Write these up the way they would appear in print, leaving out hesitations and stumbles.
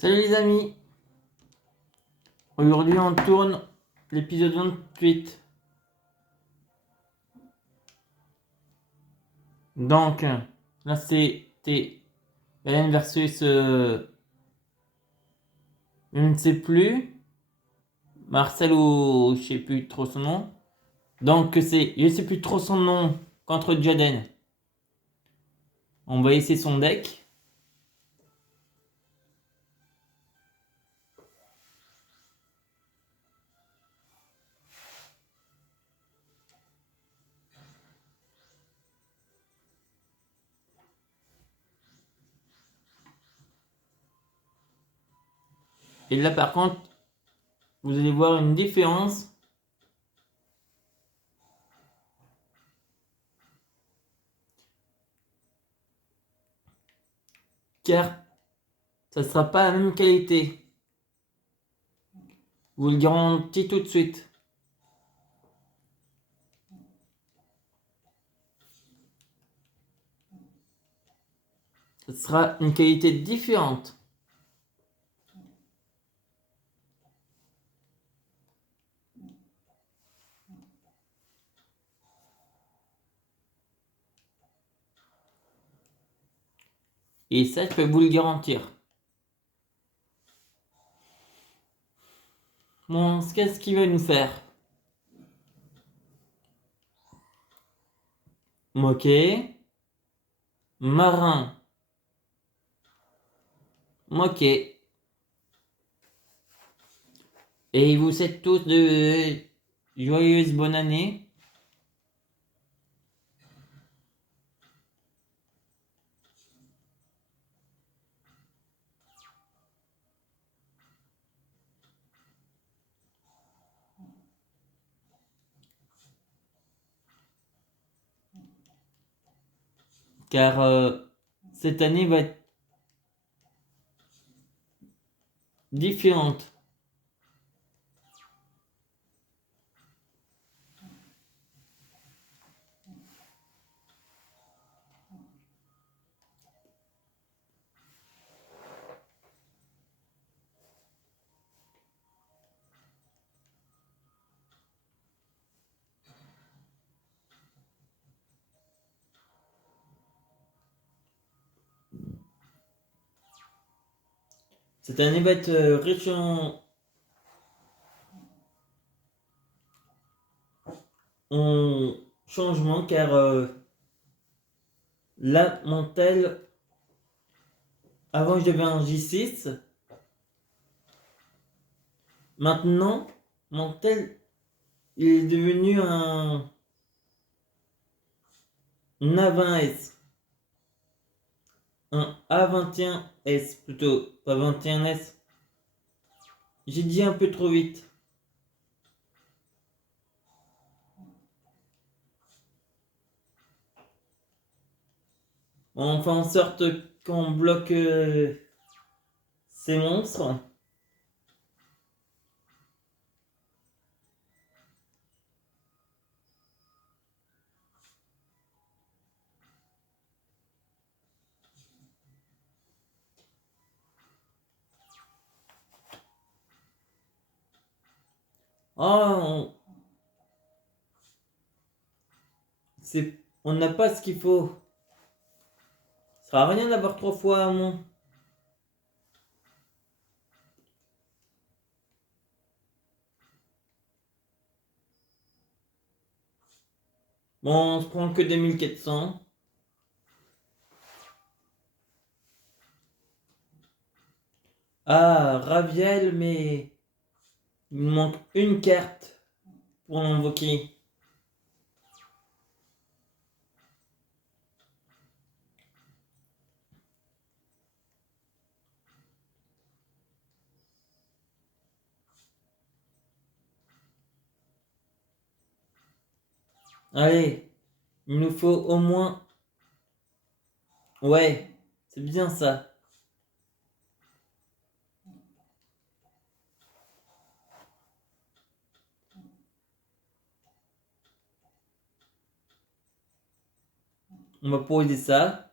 Salut les amis, aujourd'hui on tourne l'épisode 28. Donc là c'était Hélène versus je ne sais plus, Marcel ou je sais plus trop son nom. Donc c'est je sais plus trop son nom contre Jaden. On va essayer son deck. Et là par contre, vous allez voir une différence. Car ça ne sera pas la même qualité. Je vous le garantis tout de suite. Ça sera une qualité différente. Et ça, je peux vous le garantir. Bon, qu'est-ce qu'il va nous faire? Moquet. Marin. Moquet. Et vous souhaite tous de joyeuses bonnes années. Car cette année va être différente. Cette année va être riche en changements car là, mon tel, avant je devais un J6. Maintenant, mon tel, il est devenu un A20S. Un A21S plutôt, pas 21S. J'ai dit un peu trop vite. On fait en sorte qu'on bloque ces monstres. Oh, on n'a pas ce qu'il faut. Ça sert à rien d'avoir trois fois à moins. Bon, on se prend que 2400. Ah, Raviel, mais il me manque une carte pour l'invoquer. Allez, il nous faut au moins... Ouais, c'est bien ça. On va poser ça.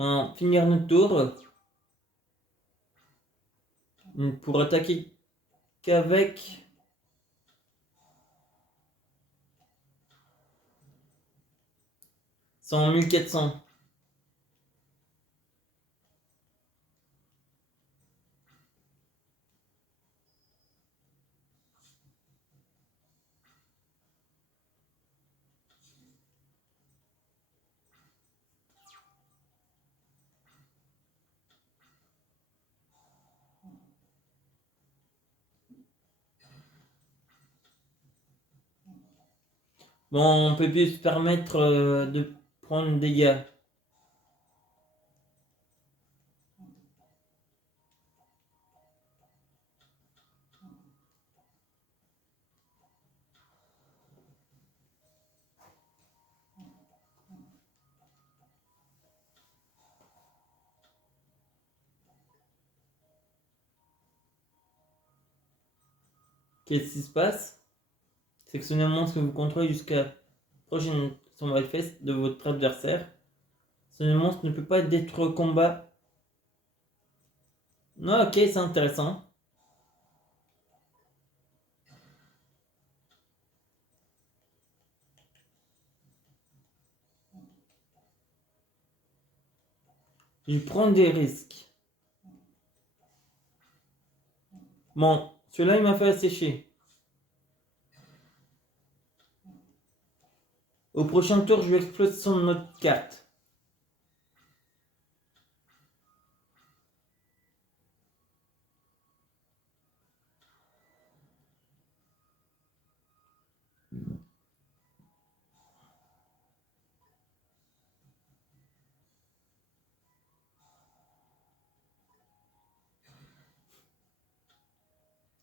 On va finir notre tour. Pour attaquer qu'avec... C'est en 1400. Bon, on peut plus se permettre de prendre des dégâts. Qu'est-ce qui se passe? Sélectionnez un monstre que vous contrôlez jusqu'à la prochaine sombre fest de votre adversaire. Ce monstre ne peut pas être détruit au combat. Non, ok, c'est intéressant. Je prends des risques. Bon, celui-là, il m'a fait assécher. Au prochain tour, je vais exploser son autre carte.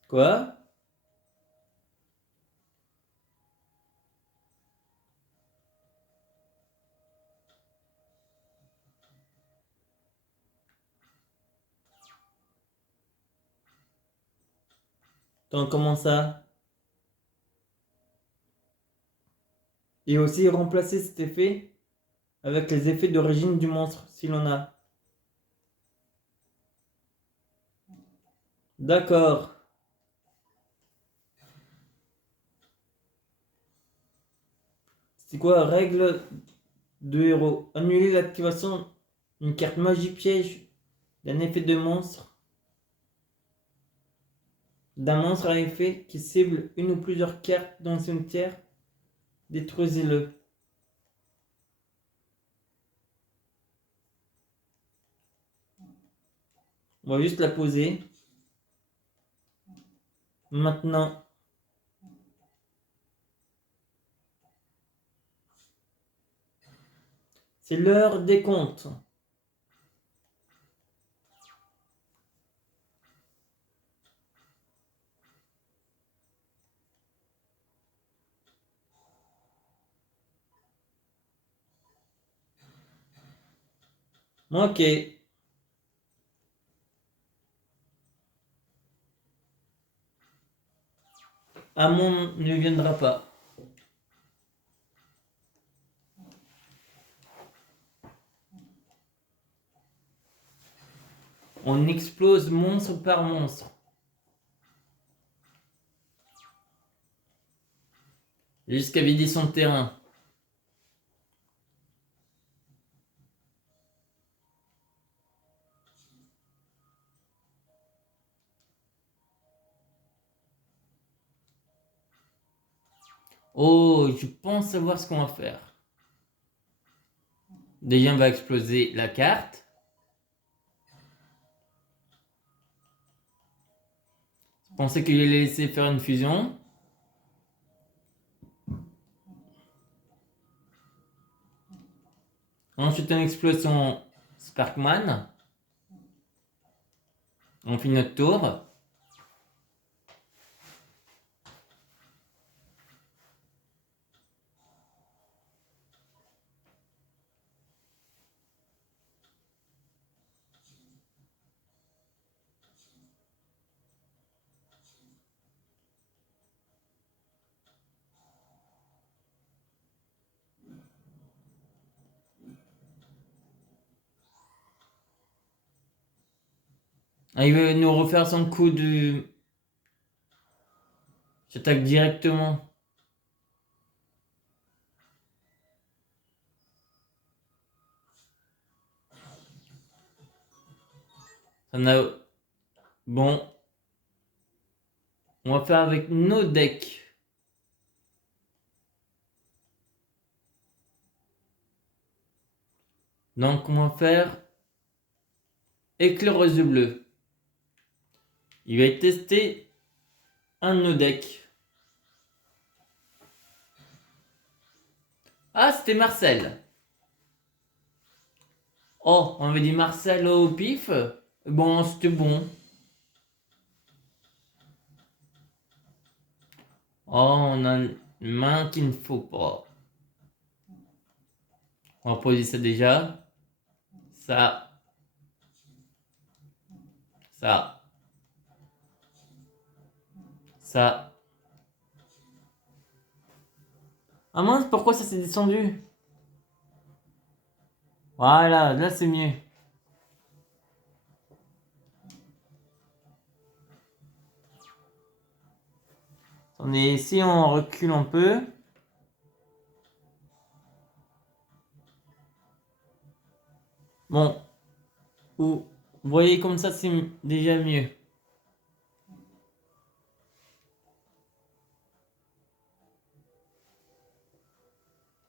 Quoi? Attends, comment ça? Et aussi remplacer cet effet avec les effets d'origine du monstre, si l'on a. D'accord. C'est quoi, règle de héros? Annuler l'activation d'une carte magie piège d'un effet de monstre. D'un monstre à effet qui cible une ou plusieurs cartes dans le cimetière. Détruisez-le. On va juste la poser. Maintenant. C'est l'heure des comptes. Ok. Amon ne viendra pas. On explose monstre par monstre. Jusqu'à vider son terrain. Oh, je pense savoir ce qu'on va faire. Déjà, on va exploser la carte. Je pensais qu'il allait laisser faire une fusion. Ensuite, une explosion Sparkman. On finit notre tour. Ah, il veut nous refaire son coup de... J'attaque directement. Ça n'a... Bon. On va faire avec nos decks. Donc on va faire éclaireuse bleu. Il va tester un de nos decks. Ah, c'était Marcel. Oh, on avait dit Marcel au pif. Bon, c'était bon. Oh, on a une main qu'il ne faut pas. On va poser ça déjà. Ça. Ça. Ça. Ah mince, pourquoi ça s'est descendu? Voilà, là c'est mieux. Attendez, si on recule un peu. Bon. Vous voyez comme ça, c'est déjà mieux.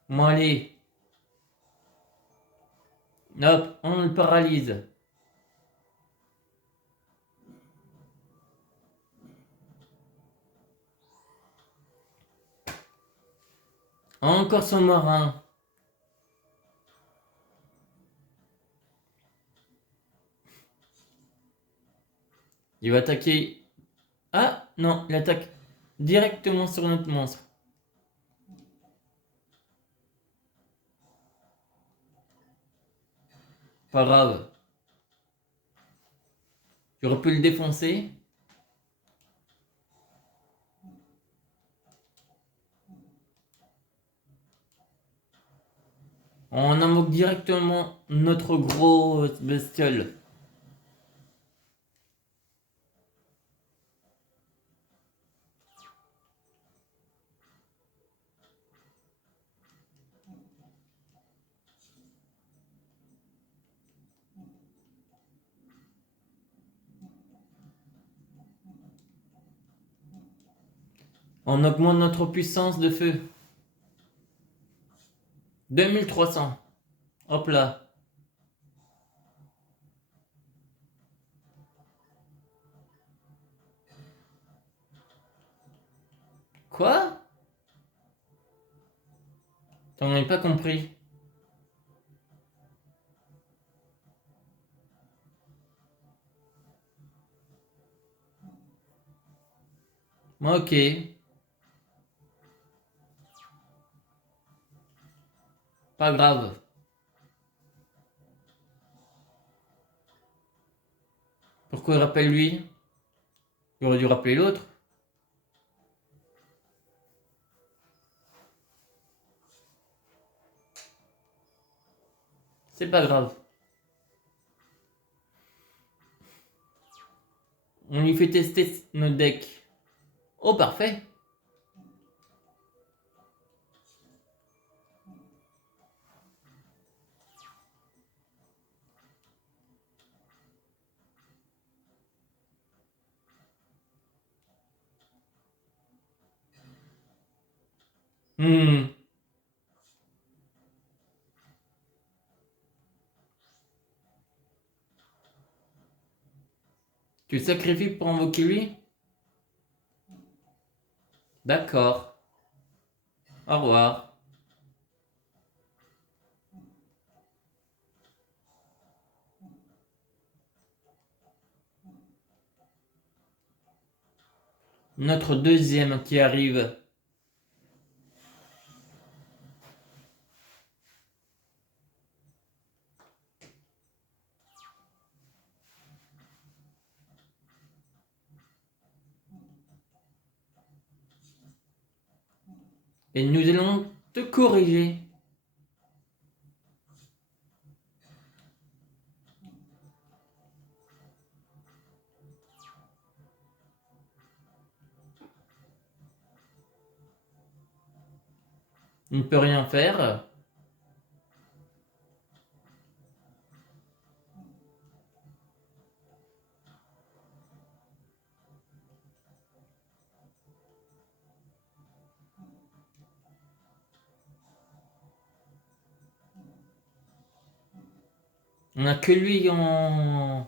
Bon, allez. Hop, on le paralyse. Encore son marin. Il va attaquer. Ah non, il attaque directement sur notre monstre. Pas grave. J'aurais pu le défoncer. On invoque directement notre gros bestiole. On augmente notre puissance de feu. 2300. Hop là. Quoi? T'en as pas compris. Ok. Pas grave. Pourquoi il rappelle lui? Il aurait dû rappeler l'autre. C'est pas grave. On lui fait tester notre deck. Oh, parfait. Hmm. Tu le sacrifies pour invoquer lui? D'accord. Au revoir. Notre deuxième qui arrive. Et nous allons te corriger. Il ne peut rien faire. On n'a que lui en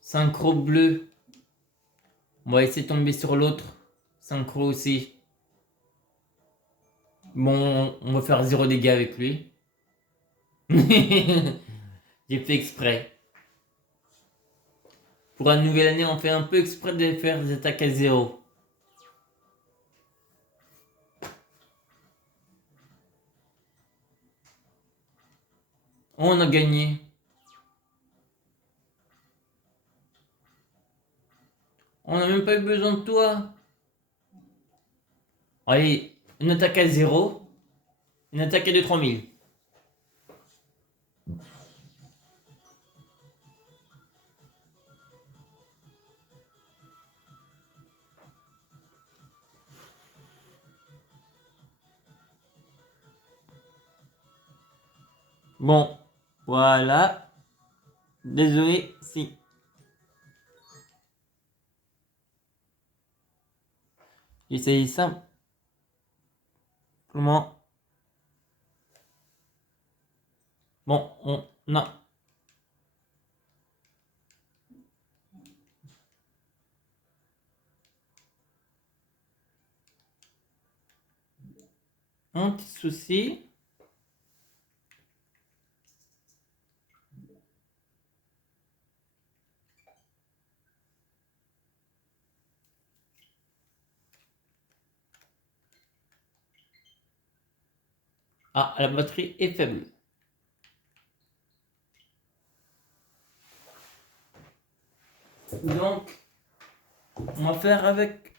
synchro bleu. On va essayer de tomber sur l'autre. Synchro aussi. Bon, on va faire 0 dégâts avec lui. J'ai fait exprès. Pour la nouvelle année, on fait un peu exprès de faire des attaques à 0. On a gagné. On n'a même pas eu besoin de toi. Allez, une attaque à 0. Une attaque à 2-3000. Bon, voilà. Désolé si. J'essaye simplement. Bon, on a un petit souci. Ah, la batterie est faible. Donc, on va faire avec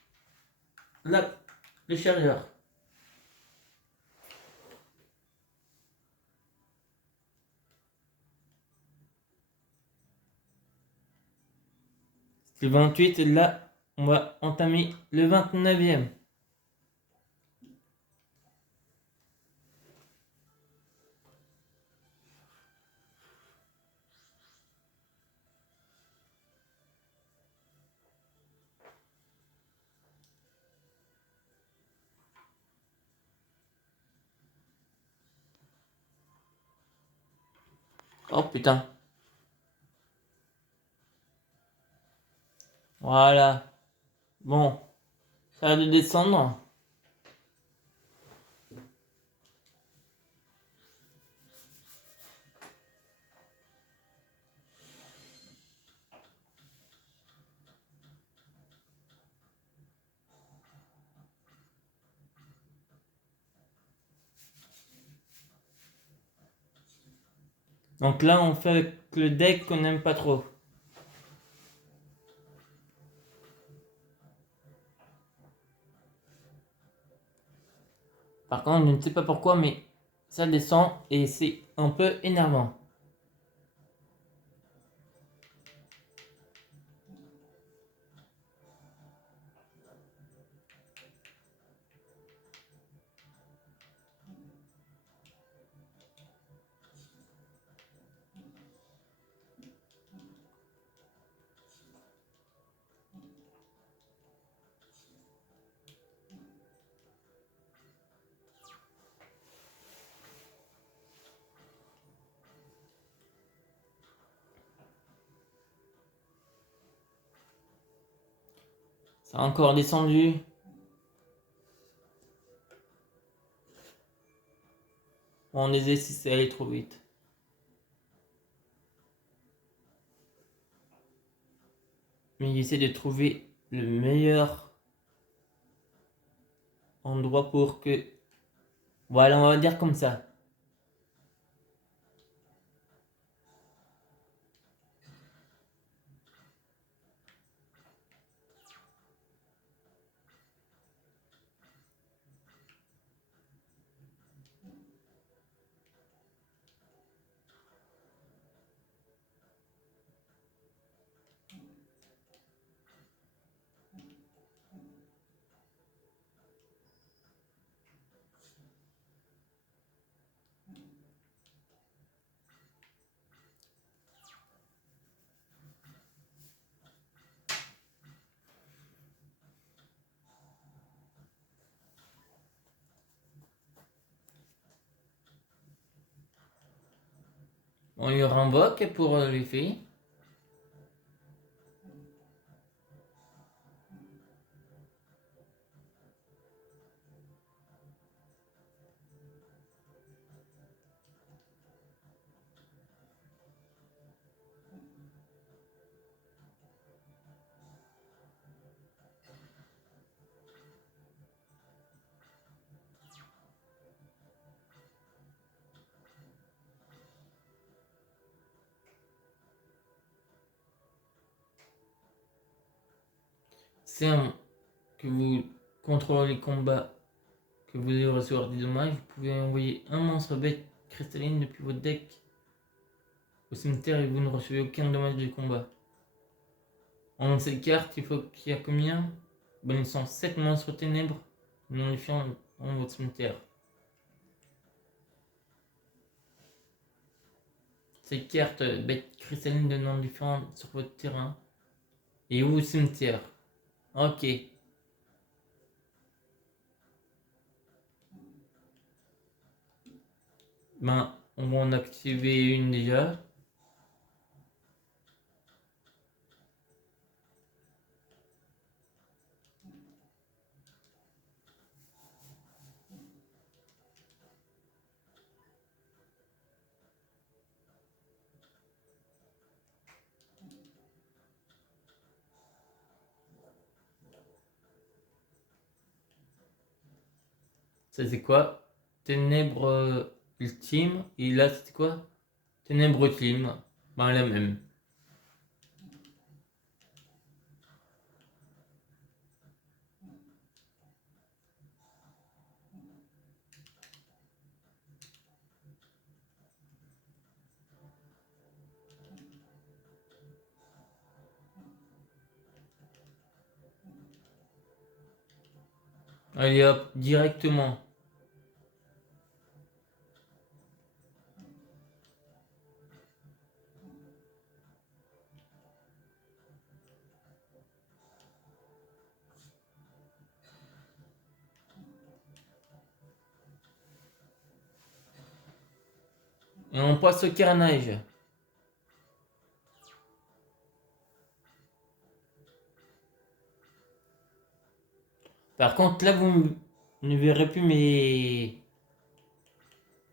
le chargeur. C'est le 28 et là, on va entamer le 29e. Oh putain. Voilà. Bon, ça va de descendre. Donc là, on fait avec le deck qu'on n'aime pas trop. Par contre, je ne sais pas pourquoi, mais ça descend et c'est un peu énervant. Ça a encore descendu. On les si c'est allé trop vite. Mais j'essaie de trouver le meilleur endroit pour que... Voilà, on va dire comme ça. On lui renvoque pour les filles. C'est que vous contrôlez les combats, que vous allez recevoir des dommages, vous pouvez envoyer un monstre bête cristalline depuis votre deck au cimetière et vous ne recevez aucun dommage de combat. En cette carte, il faut qu'il y a combien? Ben, ils sont 7 monstres ténèbres non différents dans votre cimetière. Ces cartes bêtes cristallines de noms différents sur votre terrain et au cimetière. Ok. Ben, on va en activer une déjà. Ça c'est quoi? Ténèbres ultime. Et là c'était quoi? Ténèbres ultime. Ben la même. Allez hop, directement. Et on passe au carnage. Par contre là vous ne verrez plus mes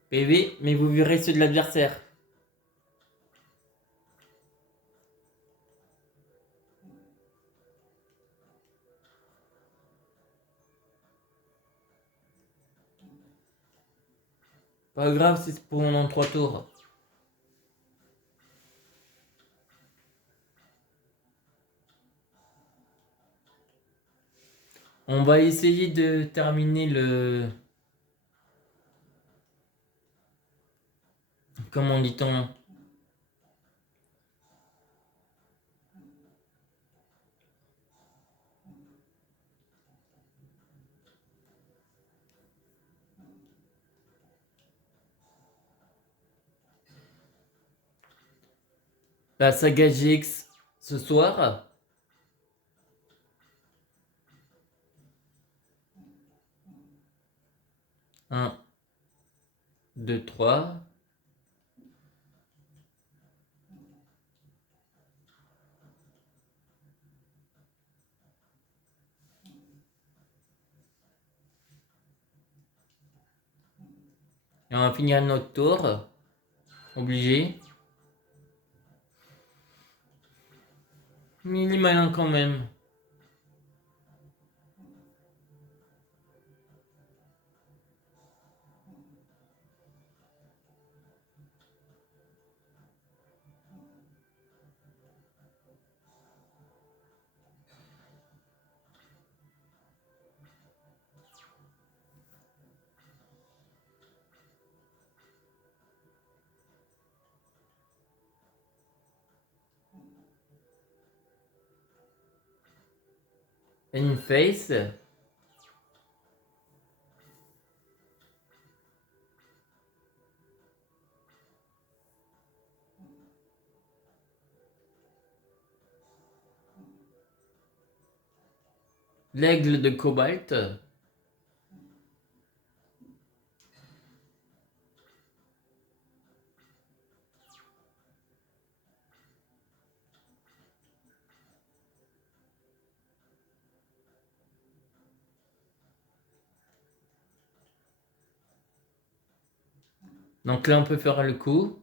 PV, mais vous verrez ceux de l'adversaire. Pas grave, c'est pour pendant 3 tours. On va essayer de terminer le... Comment dit-on? La saga GX ce soir. Un, 2, 3. Et on va finir notre tour. Obligé. Mais il est malin quand même. Une face. L'aigle de cobalt. Donc là, on peut faire le coup.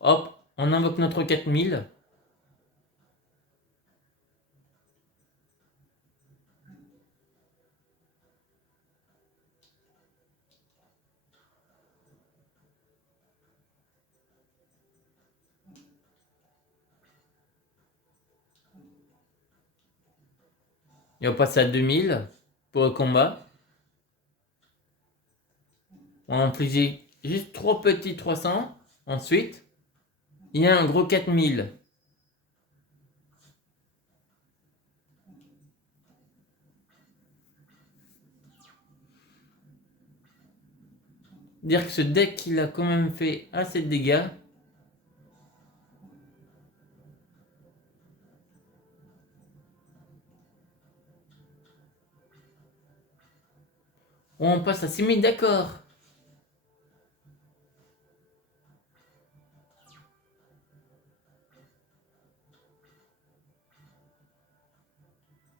Hop, on invoque notre 4000. Et on passe à 2000 pour le combat. On inflige juste 3 petits 300. Ensuite, il y a un gros 4000. Dire que ce deck, il a quand même fait assez de dégâts. On passe à 6000, d'accord.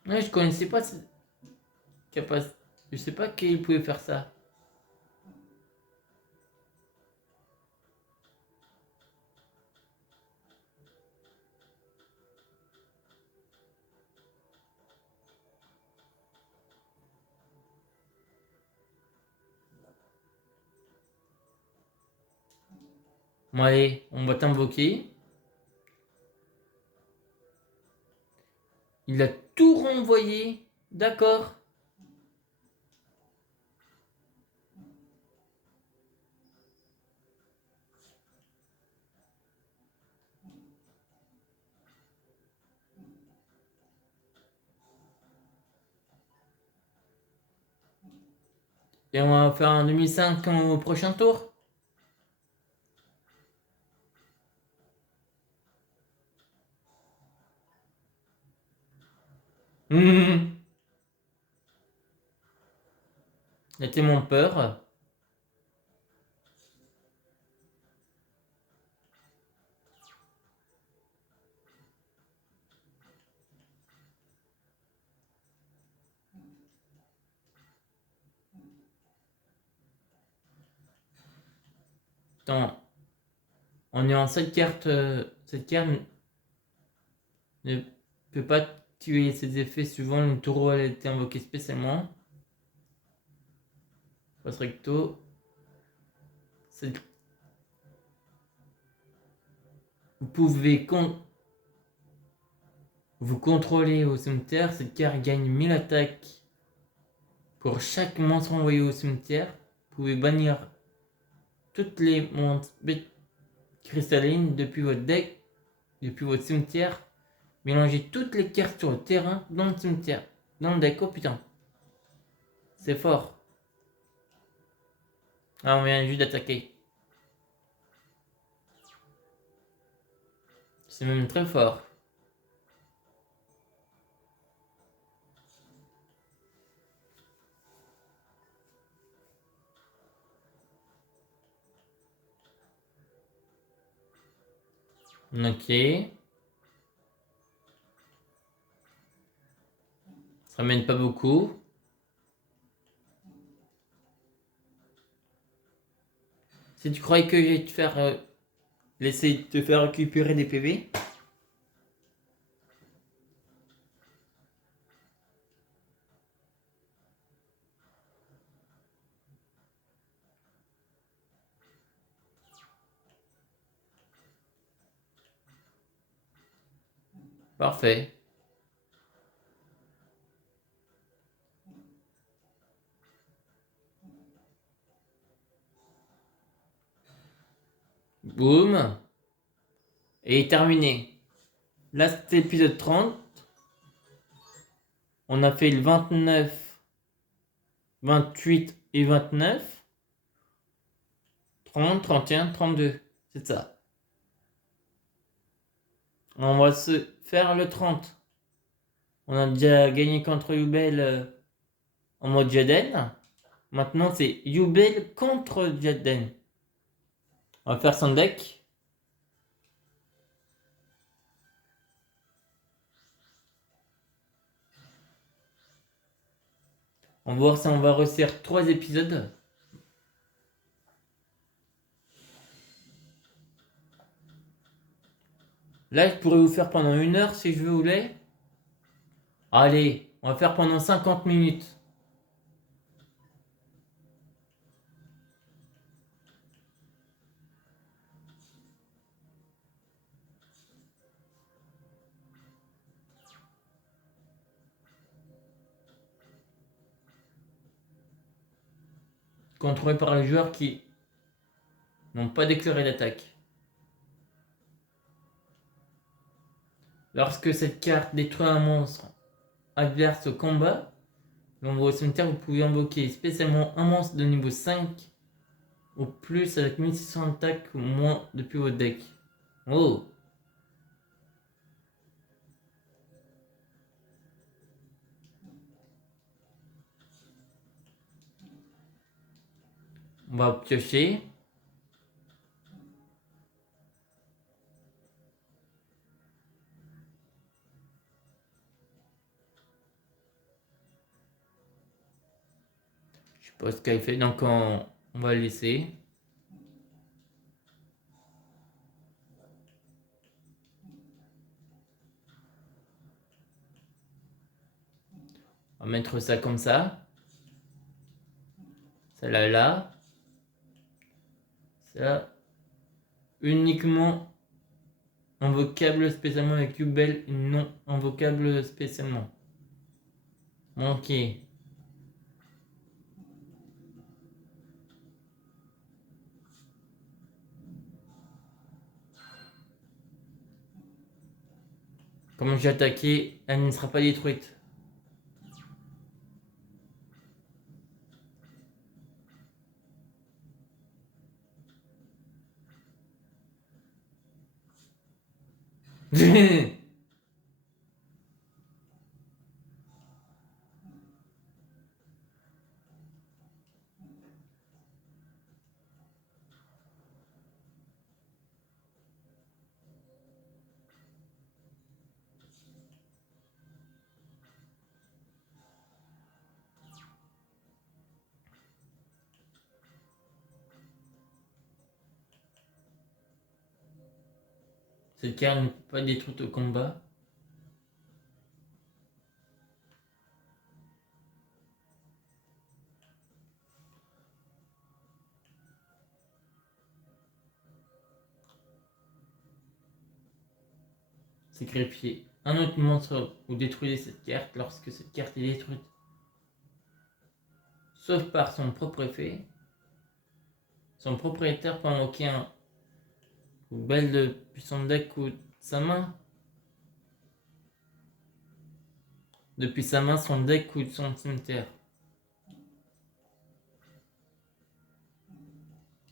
Ouais, je connaissais pas cette capacité. Je sais pas qu'il pouvait faire ça. Bon, allez, on va t'invoquer. Il a tout renvoyé. D'accord. Et on va faire un 2005 au prochain tour. J'ai tellement peur. Attends, on est en 7 cartes. Cette carte ne peut pas tuer ses effets suivant une tour où elle a été invoquée spécialement. Passe recto. Vous pouvez vous contrôler au cimetière. Cette carte gagne 1000 attaques pour chaque monstre envoyé au cimetière. Vous pouvez bannir toutes les monstres cristallines depuis votre deck, depuis votre cimetière. Mélangez toutes les cartes sur le terrain dans le cimetière. Dans le deck. Oh putain. C'est fort. Ah, on vient juste d'attaquer. C'est même très fort. Ok. Ça ramène pas beaucoup. Si tu croyais que j'allais te faire laisser te faire récupérer des PV. Parfait. Boum. Et terminé. Là, c'était l'épisode 30. On a fait le 29, 28 et 29. 30, 31, 32. C'est ça. On va se faire le 30. On a déjà gagné contre Yubel en mode Jaden. Maintenant, c'est Yubel contre Jaden. On va faire son deck. On va voir si on va réussir 3 épisodes. Là, je pourrais vous faire pendant 1 heure si je voulais. Allez, on va faire pendant 50 minutes. Contrôlé par les joueurs qui n'ont pas déclaré d'attaque. Lorsque cette carte détruit un monstre adverse au combat, l'envoi au cimetière, vous pouvez invoquer spécialement un monstre de niveau 5 ou plus avec 1600 attaques ou moins depuis votre deck. Oh! On va piocher. Je sais pas ce qu'elle fait, donc on va le laisser. On va mettre ça comme ça. Ça là. Ça. Uniquement invocable spécialement avec Ubel et non invocable spécialement. Ok. Comme j'ai attaqué, elle ne sera pas détruite. Cette carte ne peut pas être détruite au combat. Sacrifiez un autre monstre ou détruisez cette carte lorsque cette carte est détruite. Sauf par son propre effet. Son propriétaire peut invoquer un belle depuis son deck ou de sa main. Depuis sa main, son deck ou de son cimetière.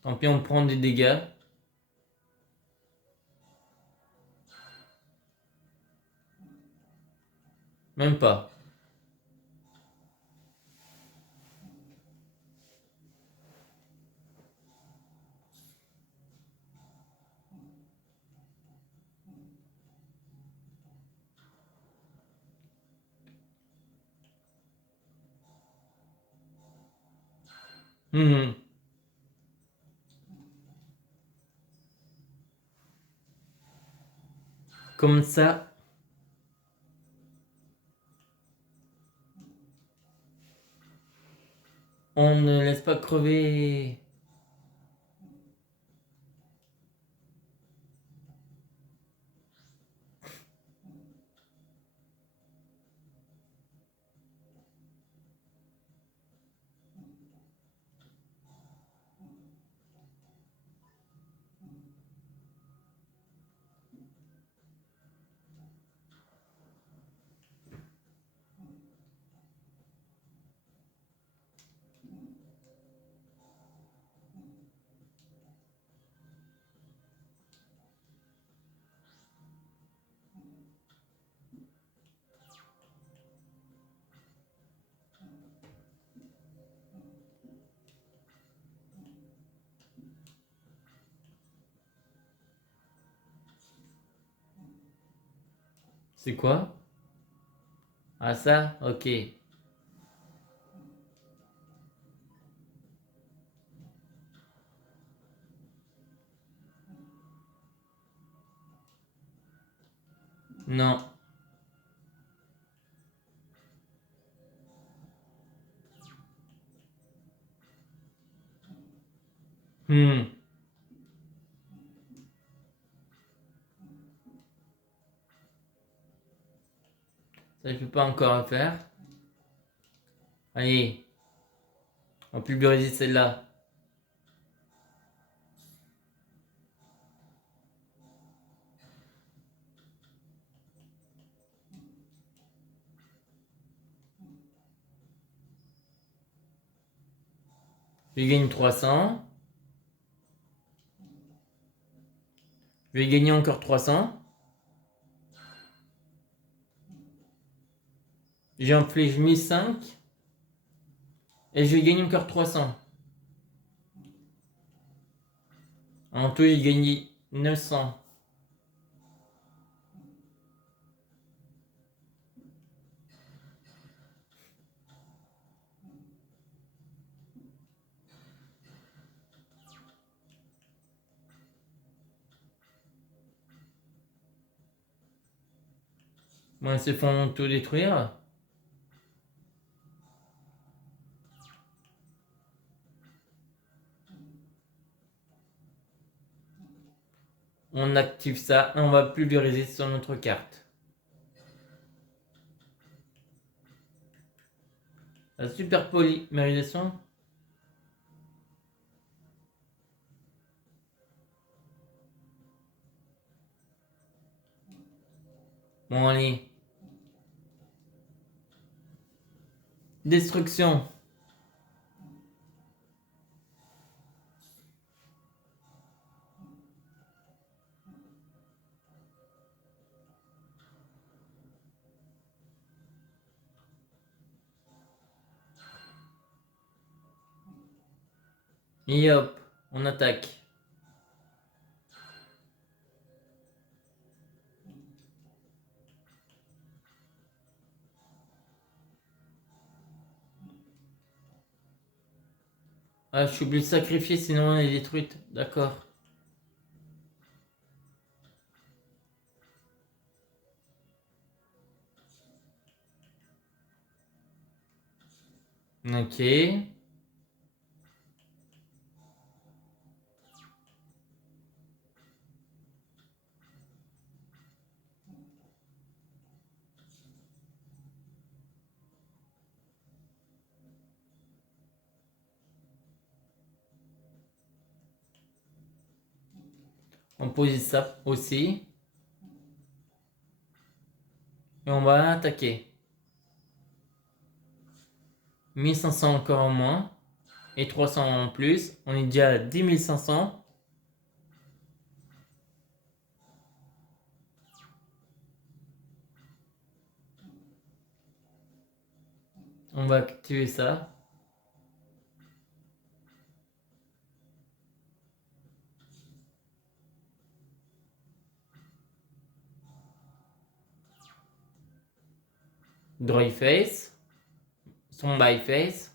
Tant pis, on prend des dégâts. Même pas. Mmh. Comme ça. On ne laisse pas crever. C'est quoi? Ah ça? Ok. Non. Ça, je peux pas encore le faire. Allez. On va pulvériser celle-là. Je gagne 300. Je vais gagner encore 300. J'inflige 1005. Et je vais gagner encore 300. En tout, j'ai gagné 900. Bon, ils se font tout détruire. On active ça et on va pulvériser sur notre carte. La super polymérisation. Bon, allez. Destruction. Et hop, on attaque. Ah, je suis obligé de sacrifier sinon elle est détruite. D'accord. Ok. On pose ça aussi. Et on va attaquer. 1500 encore en moins. Et 300 en plus. On est déjà à 10 500. On va activer ça. Dry face. Son by face.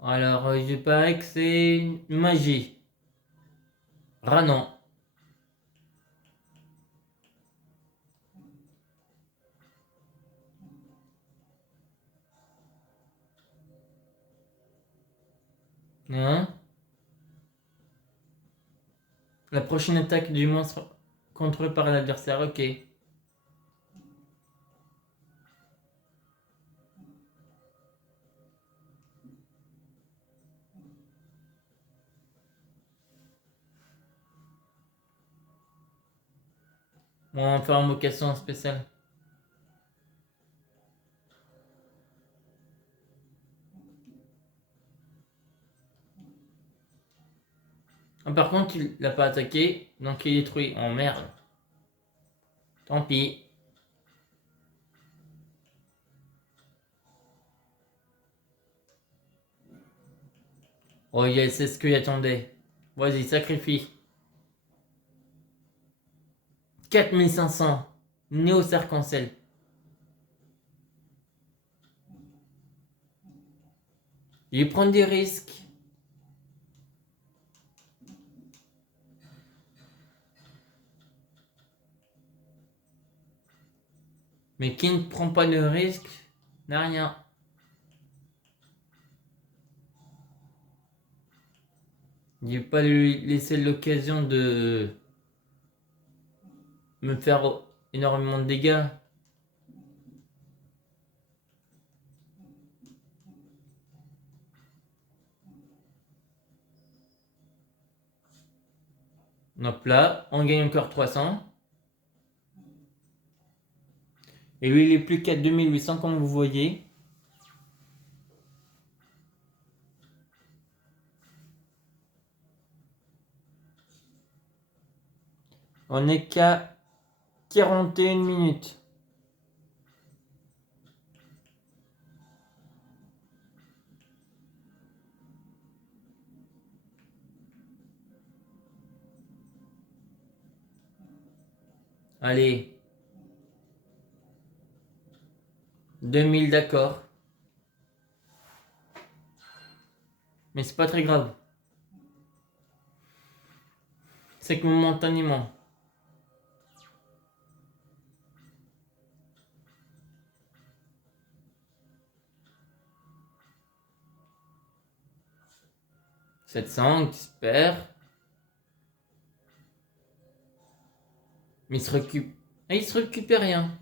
Alors, je parie que c'est magie. Ranon. Hein? La prochaine attaque du monstre contrôlée par l'adversaire. Ok. On va en faire invocation spéciale. Ah, par contre, il l'a pas attaqué, donc il est détruit. Oh merde. Tant pis. Oh yes, c'est ce qu'il attendait. Vas-y, sacrifie. 4500. Néo Sarcancel. Il prend des risques. Mais qui ne prend pas de risque n'a rien. Je vais pas lui laisser l'occasion de me faire énormément de dégâts. Hop là, on gagne encore 300. Et lui, il est plus qu'à 2800 comme vous voyez. On n'est qu'à 41 minutes. Allez. 2000 d'accord. Mais c'est pas très grave. C'est que momentanément. « 700, on espère. Mais il se récupère. Ah, il se récupère rien.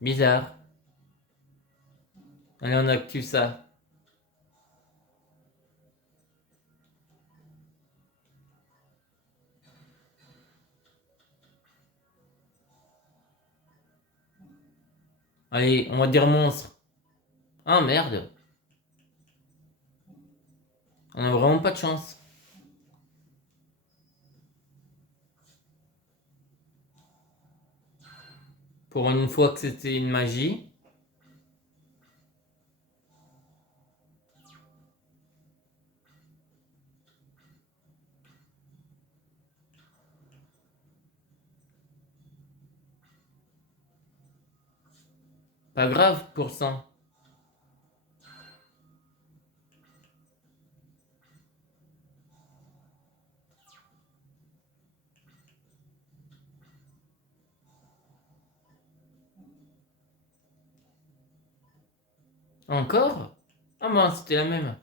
Bizarre. Allez, on active ça. Allez, on va dire monstre. Ah merde. On a vraiment pas de chance. Pour une fois que c'était une magie. Pas grave pour 100. Encore? Ah ben c'était la même.